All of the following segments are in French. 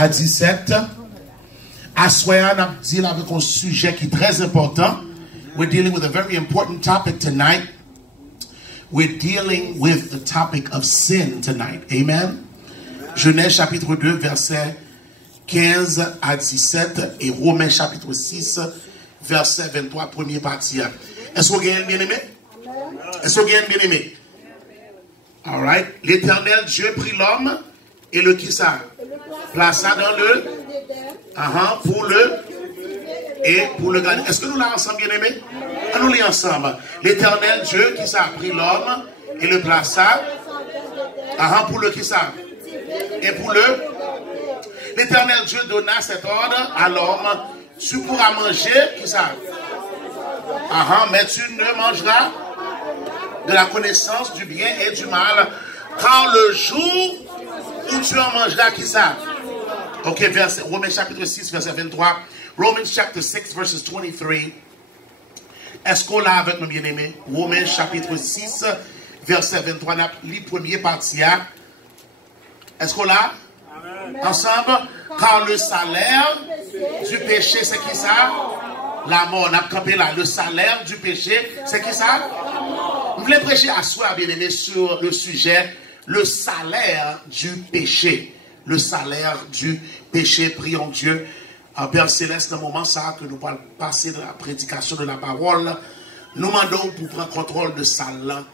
à 17. À soir, on a dit avec un sujet qui est très important. We're dealing with a very important topic tonight. We're dealing with the topic of sin tonight. Amen. Genèse chapitre 2, verset 15 à 17 et Romains chapitre 6, verset 23, première partie. Est-ce que vous avez bien aimé? Est-ce que vous avez bien aimé? All right. L'Éternel Dieu prit l'homme et le qui ça? Plaça dans le pour le garder. Est-ce que nous l'avons ensemble bien aimé? Nous l'avons ensemble. L'Éternel Dieu qui ça a pris l'homme et le plaça pour le qui ça? Et pour le l'Éternel Dieu donna cet ordre à l'homme. Tu pourras manger qui ça? Mais tu ne mangeras de la connaissance du bien et du mal, car le jour où tu en mangeras, qui ça? Ok, verset, Romains chapitre 6, verset 23. Romans chapter 6, verses 23. Est-ce qu'on l'a avec nos bien-aimés? Romains chapitre 6, verset 23. On a lu premier partie. Est-ce qu'on l'a? Ensemble? Car le salaire du péché, c'est qui ça? La mort. On a campé là. Le salaire du péché, c'est qui ça? Vous voulez prêcher à soi, bien-aimé, sur le sujet, le salaire du péché. Le salaire du péché. Prions Dieu. Père Céleste, dans le moment ça, que nous allons passer de la prédication de la parole, nous demandons pour prendre contrôle de ça là.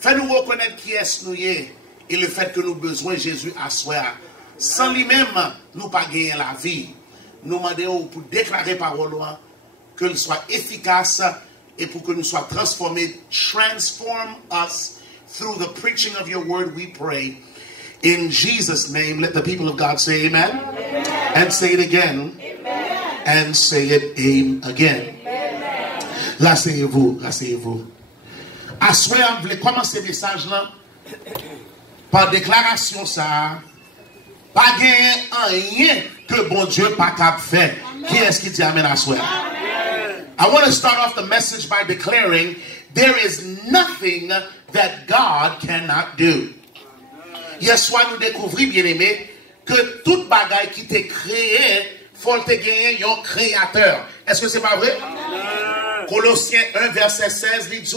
Fais-nous reconnaître qui est-ce nous et le fait que nous avons besoin de Jésus à soi. Sans lui-même, nous pas gagner la vie. Nous demandons pour déclarer parole, qu'elle soit efficace et pour que nous soyons transformés. Transform us through the preaching of your word, we pray. In Jesus' name, let the people of God say amen. Amen. And say it again. Amen. And say it again. Amen. Rasseyez-vous, rasseyez-vous. À soir, on voulait commencer le message là par déclaration ça. Pas rien que bon Dieu pas capable faire. Qui est-ce qui dit amen à soir? I want to start off the message by declaring there is nothing that God cannot do. Hier soir, nous découvrons, bien aimé, que toute bagaille qui t'est créée, faut te gagner un créateur. Est-ce que c'est pas vrai? Colossiens 1, verset 16, il dit,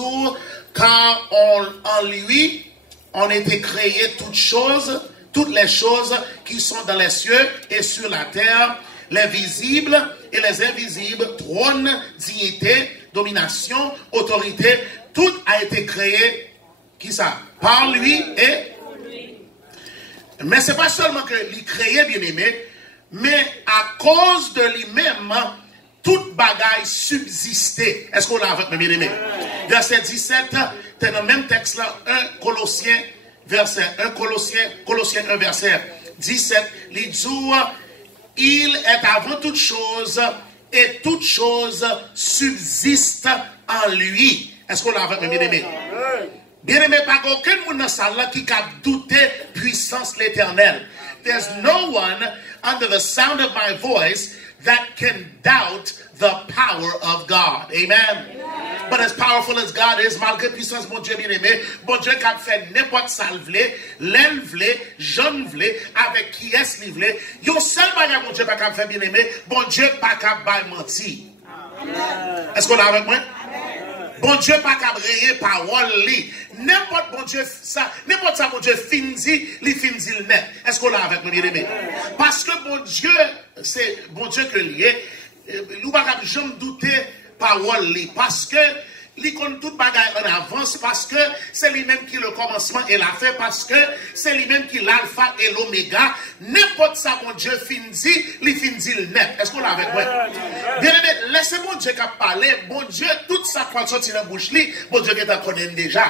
car en lui, on était créé toutes les choses qui sont dans les cieux et sur la terre, les visibles et les invisibles, trône, dignité, domination, autorité, tout a été créé, qui ça? Par lui et... Mais ce n'est pas seulement que lui créé, bien aimé, mais à cause de lui-même, toute bagaille subsistait. Est-ce qu'on l'a avec nous, bien aimé? Verset 17, c'est dans le même texte là, Colossiens 1, verset 17, il dit, il est avant toute chose et toute chose subsiste en lui. Est-ce qu'on l'a avec nous, bien aimé? Bien-aimé, pas aucun monde dans salle qui a douté puissance l'éternel. There's no one under the sound of my voice that can doubt the power of God. Amen. But as powerful as God is, malgré puissance, mon Dieu bien-aimé, bon Dieu qui a fait n'importe ça v'lé, l'aile v'lé, jeune v'lé, avec qui est-ce li v'lé, yon seul bagage mon Dieu pas capable faire bien-aimé, bon Dieu pas capable mentir. Est-ce qu'on l'a avec moi? Bon Dieu pas qu'à parole li. N'importe bon Dieu ça, n'importe ça bon Dieu finit, li finit le net. Est-ce qu'on l'a avec nous bien aimé? Parce que bon Dieu, c'est bon Dieu que lié, nous pas jamais douter parole li parce que il compte toute bagaille en avance parce que c'est lui-même qui le commencement et la fin parce que c'est lui-même qui l'alpha et l'oméga. N'importe ça, mon Dieu, finit, il finit le net. Est-ce qu'on l'a avec moi? Bien aimé, laissez mon Dieu qui parler. Bon Dieu, tout ça qui va sortir dans la bouche, bon Dieu qui connaît déjà.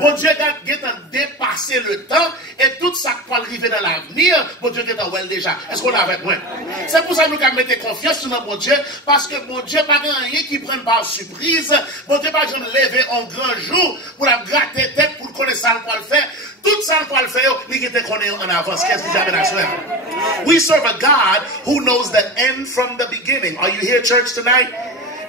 Bon Dieu qui a dépassé le temps et tout ça qui va arriver dans l'avenir, bon Dieu qui est déjà. Est-ce qu'on l'a avec moi? C'est pour ça que nous avons mis confiance sur mon Dieu parce que mon Dieu pas rien qui prenne par surprise. Bon Dieu pas jamais lever un grand jour pour la gratter tête pour connaître ça pour le faire. Tout ça pour le faire, il était connu en avance. Qu'est-ce que j'avais à faire? We serve a God who knows the end from the beginning. Are you here, church, tonight?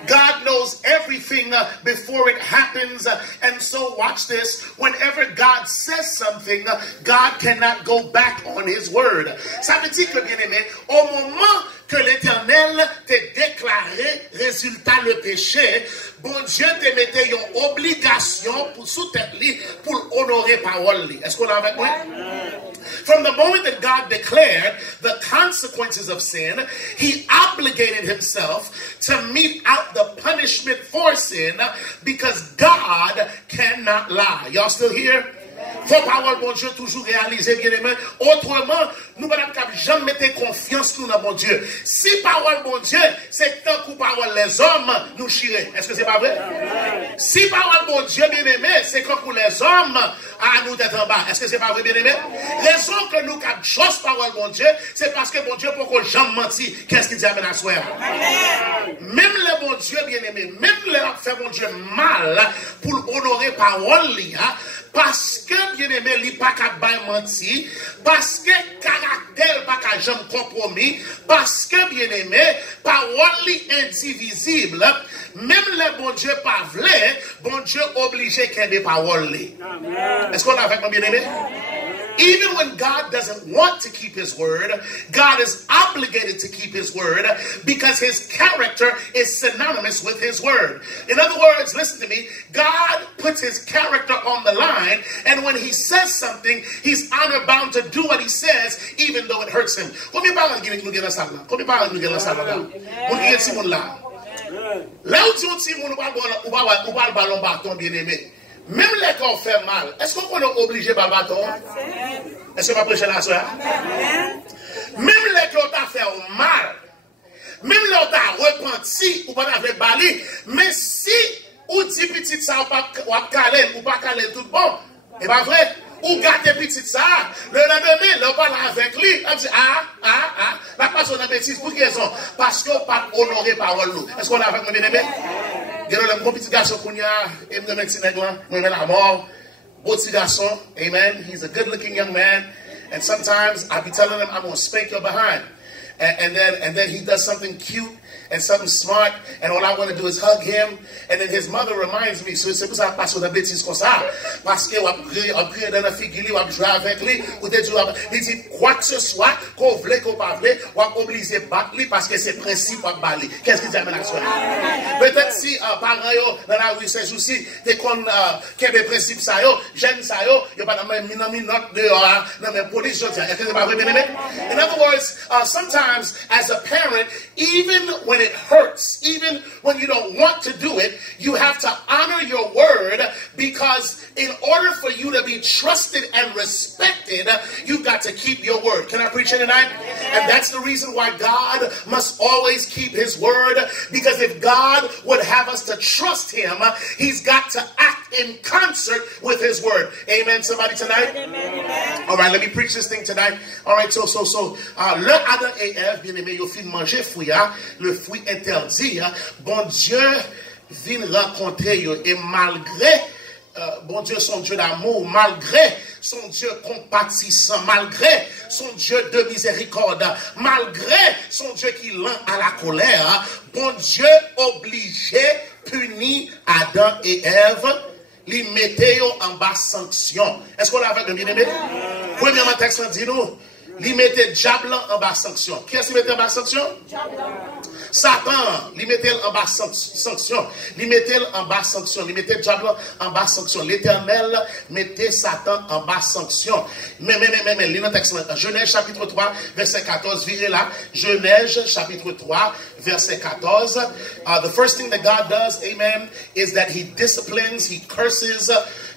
God knows everything before it happens. And so watch this. Whenever God says something, God cannot go back on his word. Ça veut dire que, bien aimé, au moment que l'Éternel t'a déclaré résultat le péché, bon Dieu te mettait une obligation pour sous-tête pour honorer parole. Est-ce qu'on l'a avec moi? From the moment that God declared the consequences of sin, he obligated himself to mete out the punishment for sin because God cannot lie. Y'all still here? Faut parole bon Dieu toujours réaliser bien aimé. Autrement, nous ne pouvons jamais mettre confiance dans bon Dieu. Si parole bon Dieu, c'est tant que parole les hommes nous chirer. Est-ce que c'est pas vrai? Si parole bon Dieu bien aimé, c'est quand pour les hommes à nous d'être en bas. Est-ce que c'est pas vrai bien aimé? Raison que nous cap chose parole bon Dieu, c'est parce que bon Dieu pour qu'on jamais menti. Qu'est-ce qu'il dit à la soirée? Même le bon Dieu bien aimé, même le fait bon Dieu mal pour honorer parole parce que bien aimé, il pas qu'à menti, parce que caractère pas qu'à jamais compromis, parce que bien aimé, parole indivisible, même le bon Dieu pas vrai, bon Dieu obligé qu'il y ait des paroles. Est-ce qu'on a avec moi bien aimé? Even when God doesn't want to keep his word, God is obligated to keep his word because his character is synonymous with his word. In other words, listen to me, God puts his character on the line, and when he says something, he's honor bound to do what he says, even though it hurts him. Combien de parents nous gagnent ça là? Combien de parents nous gagnent ça là? Vous gagnez ce monde là. Là où tu dis on va le ballon bâton bien aimé. Même les corps fait mal. Est-ce qu'on est obligé par le bâton? Est-ce qu'on va prêcher la soeur? Même les corps t'a fait mal. Même les t'a repenti ou pas fait balai. Mais si ou dit petit ça ou pas caler ou pas caler tout bon, c'est pas vrai. Ou gâter petit ça, le lendemain, le parle avec lui, on dit la personne a bêtise pour quelle raison? Parce qu'on pas honorer parole nous. Est-ce qu'on a avec nous bien aimé? Il y a un petit garçon qui a un petit nègre, il a la mort. Beau petit garçon, amen. He's a good looking young man. And sometimes I be telling him, I'm going to spank your behind. And then he does something cute and something smart, and all I want to do is hug him. And then his mother reminds me, so c'est pour ça passe sur la bêtise comme ça, parce que on prie dans la figure, on joue avec lui, ou des jours, il dit quoi que ce soit, qu'on voulait, qu'on pas voulait, on obligé battre lui parce que c'est principe à baler. Qu'est-ce qu'il dit à la soirée? Peut-être si parents yo dans la rue ces jours-ci, t'es qu'on qu'il y a des principes ça yo, jeunes ça yo, y a pas dans même minute dehors, dans même police. Est-ce que c'est pas vrai bien aimé? In other words, sometimes as a parent, even when it hurts, even when you don't want to do it, you have to honor your word, because in order for you to be trusted and respected, you've got to keep your word. Can I preach it tonight? And that's the reason why God must always keep his word, because if God would have us to trust him, he's got to act in concert with his word. Amen, somebody tonight? Amen. All right, let me preach this thing tonight. All right, so le Adam et Ève, bien aimé, ils ont mangé fruit, le fruit interdit, bon Dieu vient rencontrer eux, et malgré bon Dieu, son Dieu d'amour, malgré son Dieu compatissant, malgré son Dieu de miséricorde, malgré son Dieu qui lent à la colère, bon Dieu obligé, puni Adam et Ève, les mettait en bas sanction. Est-ce qu'on l'a avec le bien-aimé? Premièrement, texte dit nous, il mettait diable en bas sanction. Qui est-ce qui mettait en bas sanction? Satan, il mettait en bas sanction. Il mettait en bas sanction. Il mettait diable en bas sanction. L'Éternel mettait Satan en bas sanction. Mais, lis le texte. Genèse chapitre 3, verset 14. Virez là. Genèse chapitre 3, verset 14. The first thing that God does, amen, is that he disciplines, he curses,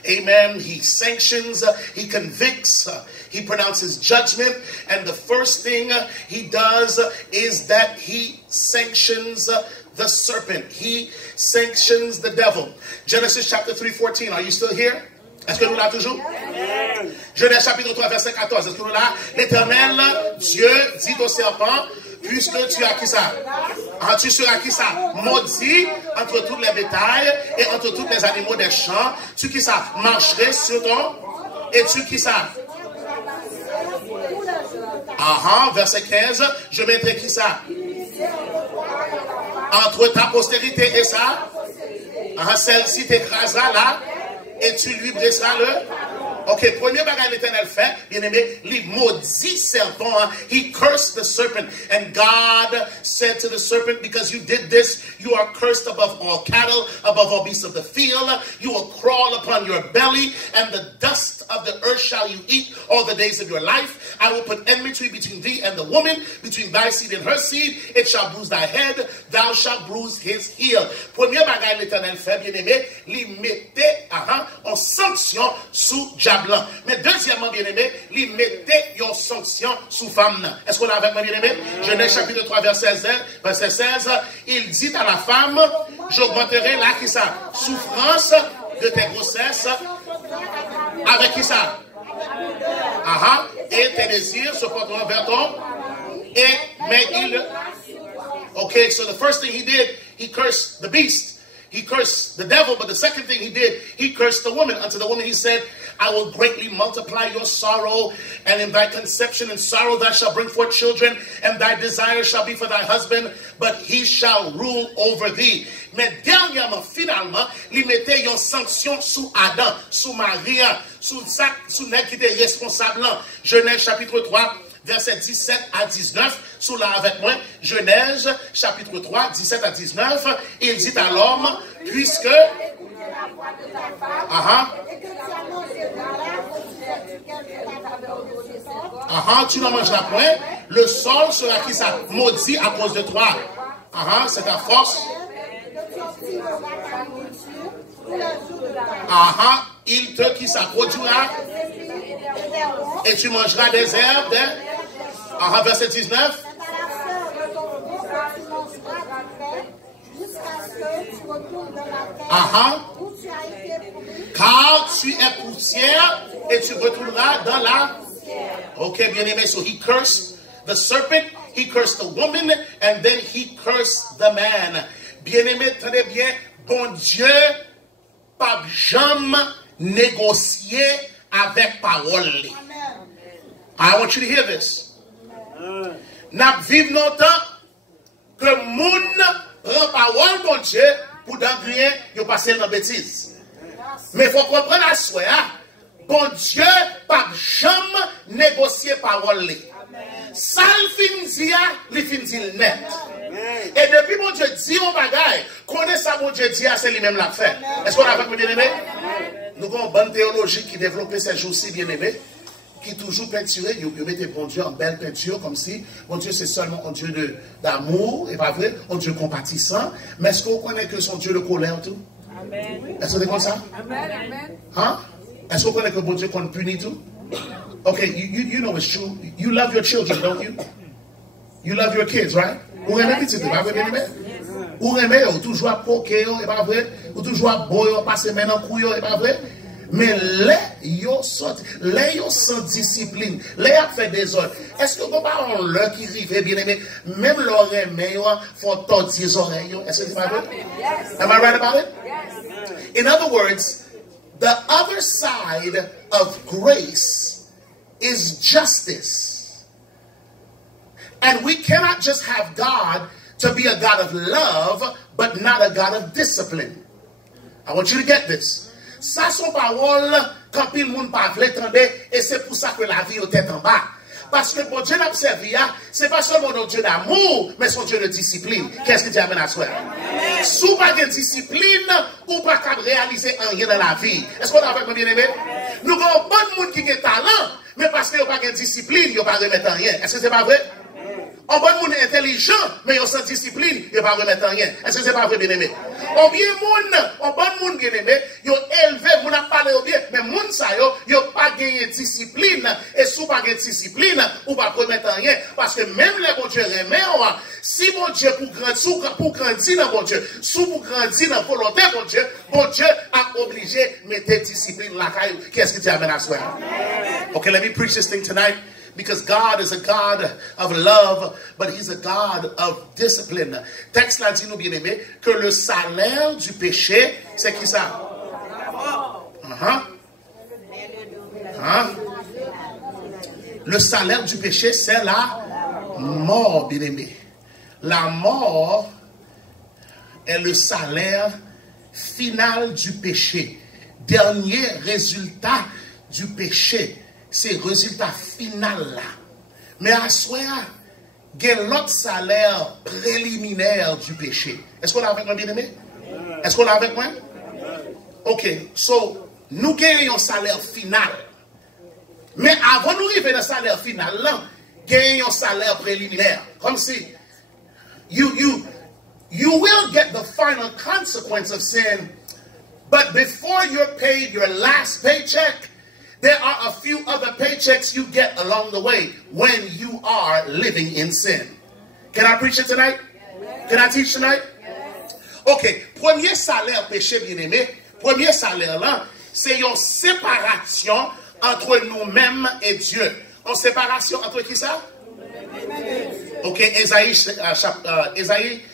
amen, he sanctions, he convicts, he pronounces judgment, and the first thing he does is that he sanctions the serpent. He sanctions the devil. Genesis chapter 3:14. Are you still here? Est-ce que nous l'avons toujours? Genèse chapitre 3, verset 14. Est-ce que nous l'avons? L'Éternel, Dieu, dit au serpent, puisque tu as qui ça? Tu seras qui ça? Maudit entre toutes les bétails et entre tous les animaux des champs. Tu qui ça? Marcherais sur ton. Et tu qui ça? Verset 15. Je mettrai qui ça? Entre ta postérité et ça, celle-ci t'écrasera là, et tu lui briseras le. Ok, premier bagage l'Éternel fait, bien aimé, il maudit serpent. He cursed the serpent. And God said to the serpent, because you did this, you are cursed above all cattle, above all beasts of the field. You will crawl upon your belly, and the dust of the earth shall you eat all the days of your life. I will put enmity between thee and the woman, between thy seed and her seed. It shall bruise thy head, thou shalt bruise his heel. Premier bagage l'Éternel fait, bien aimé, il mettait en sanction sous blanc. Mais deuxièmement, bien aimé, il mettait une sanction sous femme. Est-ce qu'on a avec moi, bien aimé? Genèse chapitre 3, verset 16, il dit à la femme, j'augmenterai là qui ça? Souffrance de tes grossesses. Avec qui ça? Et tes désirs se porteront vers toi. Mais il. Okay, so the first thing he did, he cursed the beast. He cursed the devil, but the second thing he did, he cursed the woman. Unto the woman he said, I will greatly multiply your sorrow, and in thy conception and sorrow thou shalt bring forth children, and thy desire shall be for thy husband, but he shall rule over thee. Mais dernièrement, finalement, il mettait une sanction sous Adam, sous Maria, sous nèg qui était responsable. Genèse chapitre 3, verset 17 à 19, sous là avec moi, Genèse chapitre 3, 17 à 19, il dit à l'homme, puisque... tu n'en mangeras point, le sol sera qui ça maudit à cause de toi. C'est ta force. Il te qui ça produira et tu mangeras des herbes. Verset 19. Car tu es poussière et tu retourneras dans la. Okay, bien aimé. So he cursed the serpent, he cursed the woman, and then he cursed the man. Bien aimé, tenez bien, bon Dieu, pas jamais négocier avec parole. I want you to hear this. N'a vivre longtemps que moun prend parole bon Dieu pour d'engrais yo passer dans bêtise. Mais faut comprendre à soi, bon Dieu pas jamais négocier parole. Ça le fin dit net. Et depuis mon Dieu dit on bagaille, connaît ça mon Dieu dit c'est lui-même l'a fait. Est-ce qu'on a avec bien aimé? Nous avons une bonne théologie qui développait ces jours-ci bien aimé, qui toujours peinturé, vous mettez bon Dieu en belle peinture comme si mon Dieu c'est seulement un Dieu d'amour, et pas vrai, un Dieu compatissant, mais est-ce qu'on connaît que son Dieu de colère tout? Amen. Est-ce que c'est comme ça? Amen. Est-ce qu'on connaît que bon Dieu qu'on punit tout? Okay, you know it's true. You love your children, don't you? You love your kids, right? Ou aimez petit, pas vrai, bien aimé? Ou aimez, ou toujours à poker, et pas vrai? Ou toujours à boire, passer maintenant couillon, et pas vrai? Mais les yo sans discipline, les a fait des ordres. Est-ce que vous parlez l'heure qui arrive, bien aimé, même l'oreille, mais faut tortiller les oreilles. Est-ce que c'est pas vrai? Am I right about it? Yes. In other words, the other side of grace is justice. And we cannot just have God to be a God of love, but not a God of discipline. I want you to get this. Ça, son parole, quand pile monde pas veut entendre, et c'est pour ça que la vie est tête en bas. Parce que bon Dieu n'a servi, c'est pas seulement un Dieu d'amour, mais son Dieu de discipline. Qu'est-ce que tu amènes à soi? Si vous n'avez pas de discipline, ou pas qu'à réaliser rien dans la vie. Est-ce qu'on a avec moi bien aimé? Nous avons bon monde qui a talent, mais parce qu'il n'y a pas de discipline, il n'y a pas de remettre en rien. Est-ce que c'est pas vrai? On bon monde intelligent, mais ils sans discipline, ils ne pas remettre en rien. Est-ce que c'est pas vrai, bien aimé? On bien monde, on bon monde bien aimé, ils ont élevé, on a parlé au bien, mais monde ça ils n'ont pas gagné discipline, et si vous pas gagné discipline, ou pas remettre en rien, parce que même les bon Dieu remet, si bon Dieu pour grandir dans bon Dieu, si pour grandir dans volonté bon Dieu a obligé de mettre discipline la caille. Qu'est-ce que tu amènes à soi? Okay, let me preach this thing tonight. Because God is a God of love, but He's a God of discipline. Texte là dit nous bien aimé que le salaire du péché, c'est qui ça? Le salaire du péché, c'est la mort, bien aimé. La mort est le salaire final du péché. Dernier résultat du péché. C'est le résultat final là. Mais à soi, il y a l'autre salaire préliminaire du péché. Est-ce qu'on est avec moi, bien-aimé? Est-ce qu'on est avec moi? Ok, so, nous gagnons un salaire final. Mais avant de arriver dans le salaire final, là, gagnons un salaire préliminaire. Comme si, you will get the final consequence of sin, but before you're paid your last paycheck, there are a few other paychecks you get along the way when you are living in sin. Can I preach it tonight? Can I teach tonight? Ok, premier salaire péché bien-aimé, premier salaire là, c'est une séparation entre nous-mêmes et Dieu. Une séparation entre qui ça? Ok, Ésaïe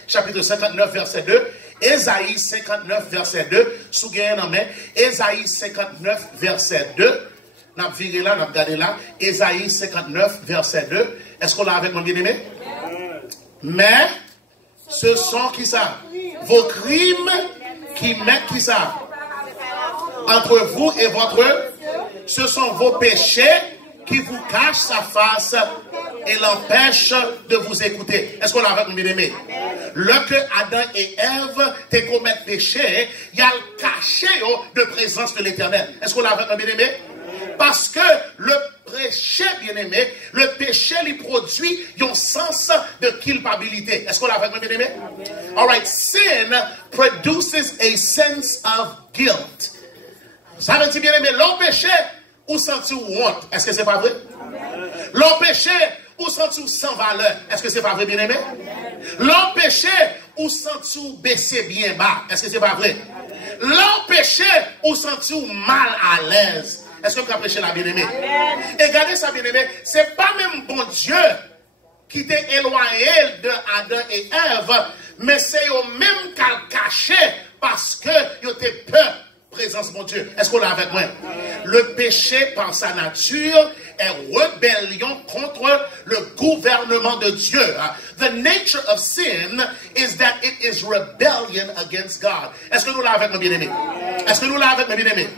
chapitre 59 verset 2. Ésaïe 59 verset 2. Sougayen en main. Ésaïe 59 verset 2. N'a viré là, n'a regardé là. Ésaïe 59 verset 2. Est-ce qu'on l'a avec mon bien-aimé? Mais ce sont qui ça? Vos crimes qui mettent qui ça? Entre vous et votre, ce sont vos péchés qui vous cachent sa face et l'empêchent de vous écouter. Est-ce qu'on l'a avec mon bien-aimé? Lorsque Adam et Ève te commettent péché, il y a le caché de présence de l'Éternel. Est-ce qu'on l'a avec mon bien-aimé? Parce que le péché, bien-aimé, le péché lui produit un sens de culpabilité. Est-ce qu'on l'a avec mon bien-aimé? All right, sin produces a sense of guilt. Ça veut dire, bien-aimé, l'homme péché ou senti honte. Est-ce que c'est pas vrai? L'homme péché ou senti sans valeur. Est-ce que c'est pas vrai, bien-aimé? L'homme péché ou senti baisser bien bas. Est-ce que c'est pas vrai? L'homme péché ou senti mal à l'aise. Est-ce que vous avez prêché la bien-aimée? Et regardez ça, bien-aimé, c'est pas même bon Dieu qui t'a éloigné de Adam et Ève, mais c'est eux même qui a caché parce que ils étaient peur. Présence mon Dieu. Est-ce qu'on est avec moi? Le péché par sa nature est rébellion contre le gouvernement de Dieu. The nature of sin is that it is rebellion against God. Est-ce que nous l'avons avec moi, bien-aimé? Est-ce que nous l'avons avec moi, bien-aimé?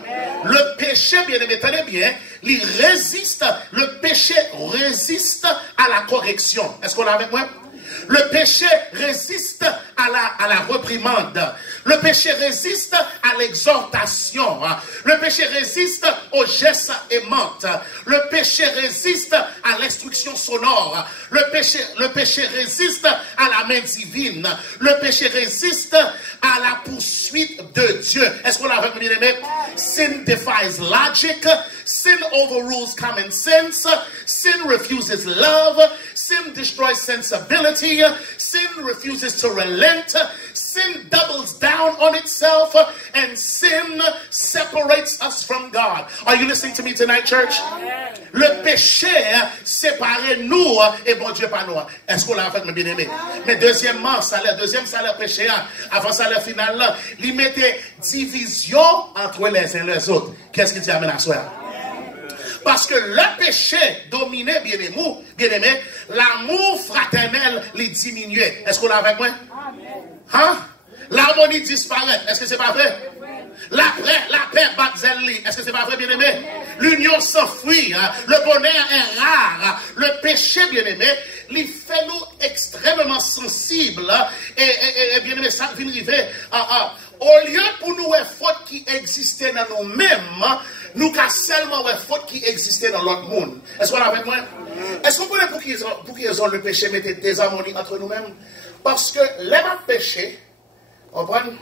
Le péché, bien-aimé, tenez bien, le péché résiste à la correction. Est-ce qu'on l'a avec moi? Le péché résiste à la reprimande. Le péché résiste à l'exhortation. Le péché résiste aux gestes aimants. Le péché résiste à l'instruction sonore. Le péché résiste à la main divine. Le péché résiste à la poursuite de Dieu. Est-ce qu'on l'a avec bien aimé? Sin defies logic. Sin overrules common sense. Sin refuses love. Sin destroys sensibility. Sin refuses to relent. Sin doubles down on itself. And sin separates us from God. Are you listening to me tonight, church? Le péché sépare nous et bon Dieu pas nous. Est-ce qu'on l'a fait, mes bien-aimés? Mais deuxième salaire péché, avant salaire final, là, il mettait division entre les uns et les autres. Qu'est-ce qui t'amène à soi? Parce que le péché dominait, bien-aimé, l'amour fraternel les diminuait. Est-ce qu'on l'a avec moi? Hein? L'harmonie disparaît. Est-ce que c'est pas vrai? La paix batzelli. Est-ce que c'est pas vrai, bien-aimé? L'union s'enfuit. Hein? Le bonheur est rare. Le péché, bien-aimé, il fait nous extrêmement sensibles. Et bien-aimé, ça vient arriver. Au lieu pour nous, une faute qui existait dans nous-mêmes, nous avons seulement une faute qui existait dans l'autre monde. Est-ce qu'on est avec moi? Est-ce qu'on connaît pour qu'ils ont le péché mettait des harmonies entre nous-mêmes? Parce que les péchés, comprenez?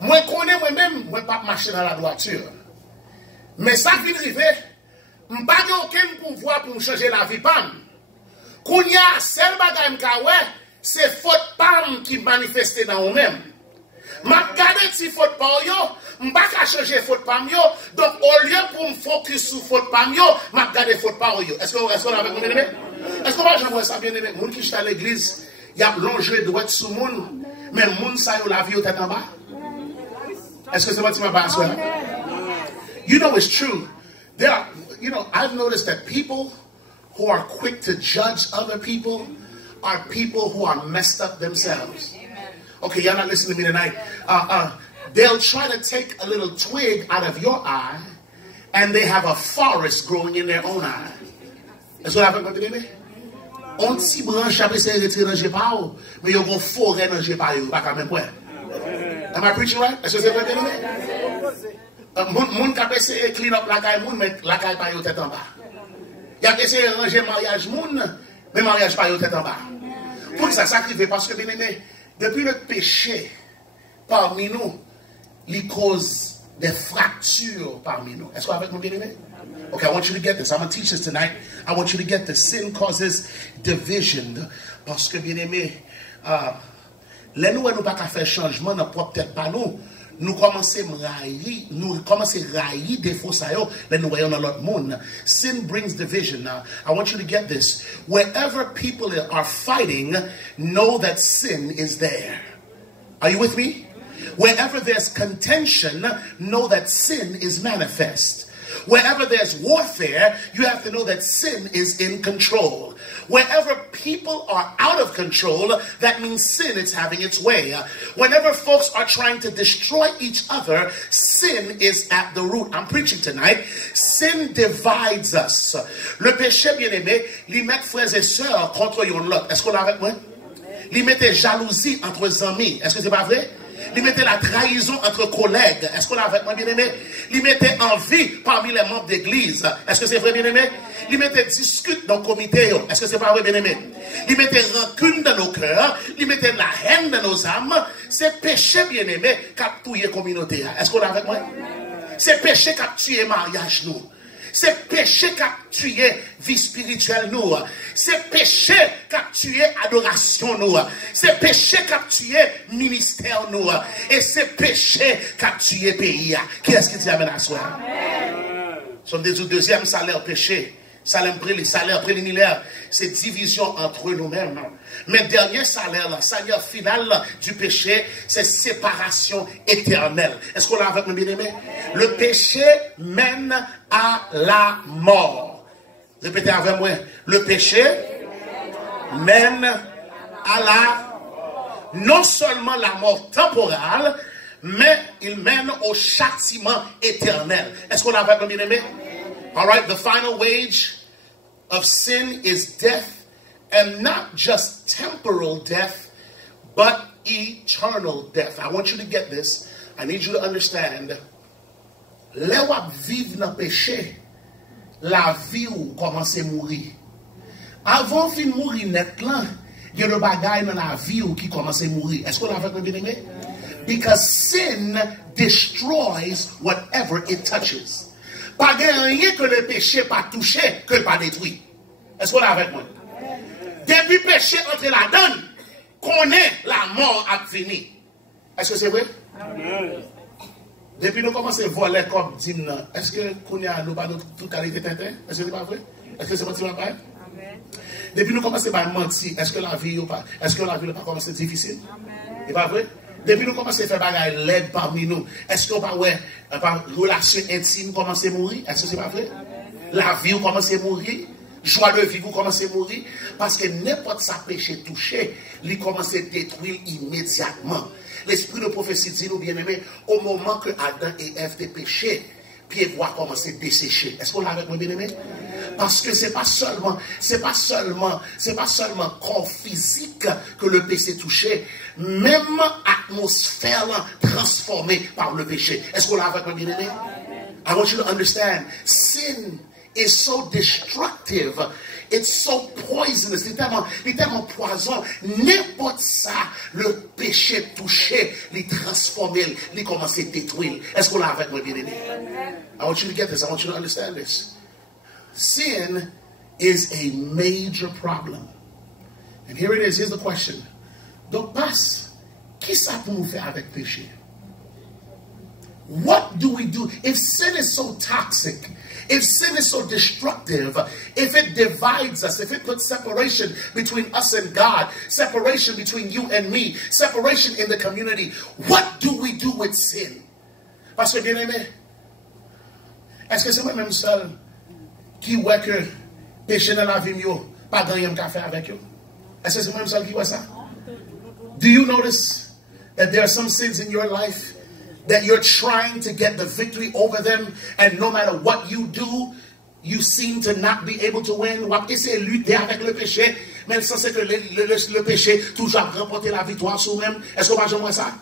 Moi, je connais moi-même, moi, pas marcher dans la droiture. Mais ça vient arriver, je n'ai pas aucun pouvoir pour changer la vie. Quand il y a seul bagage, c'est faute pam qui manifeste dans nous-mêmes. Je regarde si faute par yo, je ne vais pas changer faute par yo. Donc, au lieu pour me focus sur faute par yo, je regarde faute par yo. Est-ce qu'on est avec mon bien-aimé? Est-ce qu'on va jouer ça bien-aimé? Les gens qui sont à l'église, il y a l'enjeu de être sous le monde, mais le monde, ça y est, la vie est en bas. Est-ce que c'est what tu m'as dit? You know it's true. I've noticed that people who are quick to judge other people are people who are messed up themselves. Okay, y'all not listening to me tonight. They'll try to take a little twig out of your eye, and they have a forest growing in their own eye. That's what happened to me. On ti branche après c'est retiré dans jepao, mais yo gon forêt dans jepao, pas quand même ouais. Am I preaching right? Est-ce que c'est vrai que moun k'ap essayer clean up la caille moun, mais la caille pas yo tête en bas. Y a essayé ranger mariage moun, mais mariage pas yo tête en bas. Pour ça sacrifier parce que bien aimé, depuis le péché parmi nous, il cause des fractures parmi nous. Est-ce que avec mon bien aimé? Okay, I want you to get this. I'm going to teach this tonight. I want you to get this. Sin causes division. Parce que, bien aimé, les nous pas qu'à faire changement dans propre tête pas nous. Nous commençons à railler des faux saillots, les nous voyons dans l'autre monde. Sin brings division. Now, I want you to get this. Wherever people are fighting, know that sin is there. Are you with me? Wherever there's contention, know that sin is manifest. Wherever there's warfare, you have to know that sin is in control. Wherever people are out of control, that means sin is having its way. Whenever folks are trying to destroy each other, sin is at the root. I'm preaching tonight. Sin divides us. Le péché, bien aimé, il met frères et sœurs contre l'autre. Est-ce qu'on l'a avec moi? Il met jalousie entre amis. Est-ce que c'est pas vrai? Il mettait la trahison entre collègues. Est-ce qu'on l'a avec moi, bien-aimé? Il mettait envie parmi les membres d'église. Est-ce que c'est vrai, bien-aimé? Il mettait discute dans le comité. Est-ce que c'est pas vrai, bien-aimé? Il mettait rancune dans nos cœurs. Il mettait la haine dans nos âmes. C'est péché, bien-aimé, qui a tué la communauté. Est-ce qu'on l'a avec moi? C'est péché qui a tué le mariage, nous. C'est péché qui a tué vie spirituelle nous. C'est péché qui a tué adoration nous. C'est péché qui a tué ministère nous. Et c'est péché qui a tué pays. Qui est-ce qui dit amen à soi? Son deuxième salaire péché. Salaire préliminaire, c'est division entre nous-mêmes. Mais dernier salaire, le salaire final du péché, c'est séparation éternelle. Est-ce qu'on l'a avec nous, bien-aimés? Le péché mène à la mort. Répétez avec moi. Le péché mène à non seulement la mort temporale, mais il mène au châtiment éternel. Est-ce qu'on l'a avec nous, bien-aimés? All right, the final wage of sin is death, and not just temporal death, but eternal death. I want you to get this. I need you to understand. Le wap vive dans péché, la vie ou commence à mourir. Avant fin mourir net là, il y a le bagay dans la vie ou qui commence à mourir. Est-ce qu'on a fait bien aimé? Because sin destroys whatever it touches. Pas rien que le péché pas touché, que pas détruit. Est-ce qu'on est avec moi? Depuis le péché entre la donne, connaît la mort a fini. Est-ce que c'est vrai? Amen. Depuis nous commençons à voler comme dîme, est-ce que nous n'avons pas toute qualité tintin? Est-ce que c'est pas vrai? Est-ce que c'est pas vrai? Depuis nous commençons à mentir, est-ce que la vie n'a pas commencé difficile? C'est pas vrai? Depuis nous commençons à faire bagaille l'aide parmi nous, est-ce que pas ouais, par relation intime commence à mourir? Est-ce que c'est pas vrai? La vie commence à mourir, joie de vivre commence à mourir, parce que n'importe sa péché touché, il commence à détruire immédiatement. L'esprit de prophétie dit nous bien aimé, au moment que Adam et Ève étaient péchés, pieds voient commencer à dessécher. Est-ce qu'on l'a avec moi bien aimé? Parce que c'est pas seulement corps physique que le péché touché, même atmosphère transformée par le péché. Est-ce qu'on l'a avec moi bien aimé? I want you to understand, sin is so destructive. It's so poisonous. C'est tellement poison. N'importe ça, le péché touché, les transformer, les commencer à détruire. Est-ce qu'on l'a avec moi bien aimé? I want you to get this. I want you to understand this. Sin is a major problem. And here it is. Here's the question. Donc, passe, qui ça pour nous faire avec péché? What do we do? If sin is so toxic, if sin is so destructive, if it divides us, if it puts separation between us and God, separation between you and me, separation in the community, what do we do with sin? Parce que bien aimé, est-ce que c'est moi-même seul qui voit que péché dans la vie mieux, pas gagner un café avec eux? Est-ce que c'est moi-même seul qui voit ça? Do you notice that there are some sins in your life that you're trying to get the victory over them, and no matter what you do, you seem to not be able to win. Ou essayer de lutter avec le péché, mais sans que le péché toujours remporter la victoire sur vous-même. Est-ce que vous avez ça?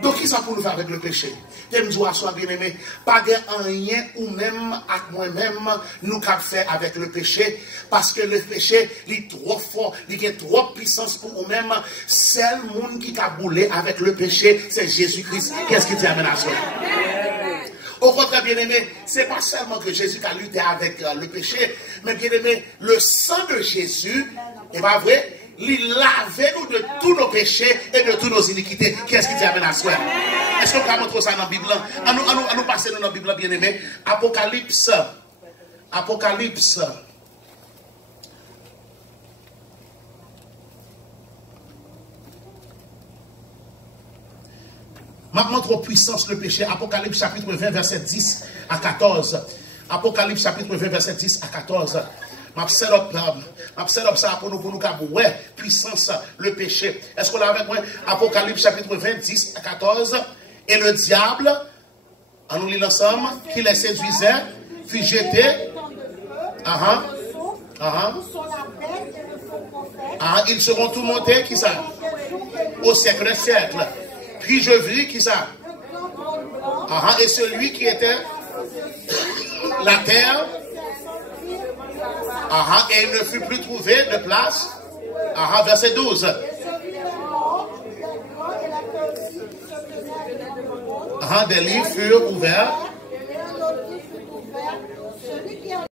Donc, qui ça pour nous faire avec le péché? Je me dis à soi, bien aimé, pas de rien ou même avec moi-même, nous qu'à faire avec le péché, parce que le péché, il est trop fort, il a trop de puissance pour nous-mêmes. Seul monde qui a boulé avec le péché, c'est Jésus-Christ. Qu'est-ce qui t'amène à soi? Au contraire, bien aimé, c'est pas seulement que Jésus a lutté avec le péché, mais bien aimé, le sang de Jésus, est pas vrai? Il lave nous de tous nos péchés et de toutes nos iniquités. Qu'est-ce qui t'amène à soi? Est-ce qu'on peut montrer ça dans la Bible? À nous passer dans la Bible, bien aimé. Apocalypse. Apocalypse. Je montre puissance le péché. Apocalypse chapitre 20, verset 10 à 14. Apocalypse chapitre 20, verset 10 à 14. Je set up ça pour nous ouais, puissance, le péché. Est-ce qu'on l'a avec moi? Apocalypse chapitre 20, 10 à 14. Et le diable, en nous lisant ensemble, qui les séduisait, fut jeté. Ils seront tous montés, qui ça? Au siècle des siècles. Puis je vis, qui ça? Et celui qui était la terre, et il ne fut plus trouvé de place. Verset 12. Des livres furent ouverts.